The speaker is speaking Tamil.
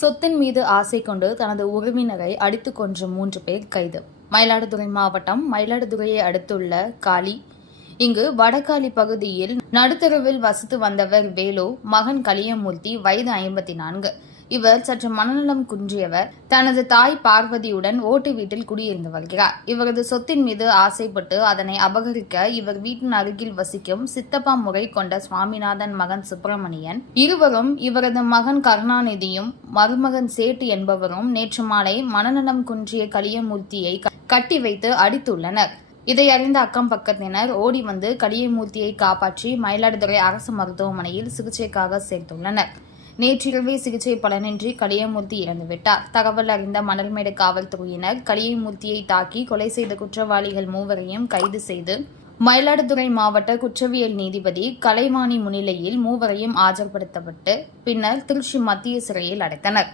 சொத்தின் மீது ஆசை கொண்டு தனது உறவினரை அடித்துக் கொன்ற 3 பேர் கைது. மயிலாடுதுறை மாவட்டம் மயிலாடுதுறையை அடுத்துள்ள காளி. இங்கு வடகாளி பகுதியில் நடுத்தெருவில் வசித்து வந்தவர் வேலு. மகன் கலியமூர்த்தி, வயது 54. இவர் சற்று மனநலம் குன்றியவர். தனது தாய் பார்வதியுடன் ஓட்டு வீட்டில் குடியிருந்து வருகிறார். இவரது சொத்தின் மீது ஆசைப்பட்டு அதனை அபகரிக்க இவர் வீட்டின் அருகில் வசிக்கும் சித்தப்பா முறை கொண்ட சுவாமிநாதன் மகன் சுப்பிரமணியன், இருவரும் இவரது மகன் கருணாநிதியும் மருமகன் சேட்டு என்பவரும் நேற்று மாலை மனநலம் குன்றிய கலியமூர்த்தியை கட்டி வைத்து அடித்துள்ளனர். இதை அறிந்த அக்கம் பக்கத்தினர் ஓடி வந்து கலியமூர்த்தியை காப்பாற்றி மயிலாடுதுறை அரசு மருத்துவமனையில் சிகிச்சைக்காக சேர்த்துள்ளனர். நேற்றிரவே சிகிச்சை பலனின்றி கலியமூர்த்தி இறந்துவிட்டார். தகவல் அறிந்த மணல்மேடு காவல்துறையினர் கலியமூர்த்தியை தாக்கி கொலை செய்த குற்றவாளிகள் 3வரையும் கைது செய்து மயிலாடுதுறை மாவட்ட குற்றவியல் நீதிபதி கலைவாணி முன்னிலையில் 3வரையும் ஆஜர்படுத்தப்பட்டு பின்னர் திருச்சி மத்திய சிறையில் அடைத்தனர்.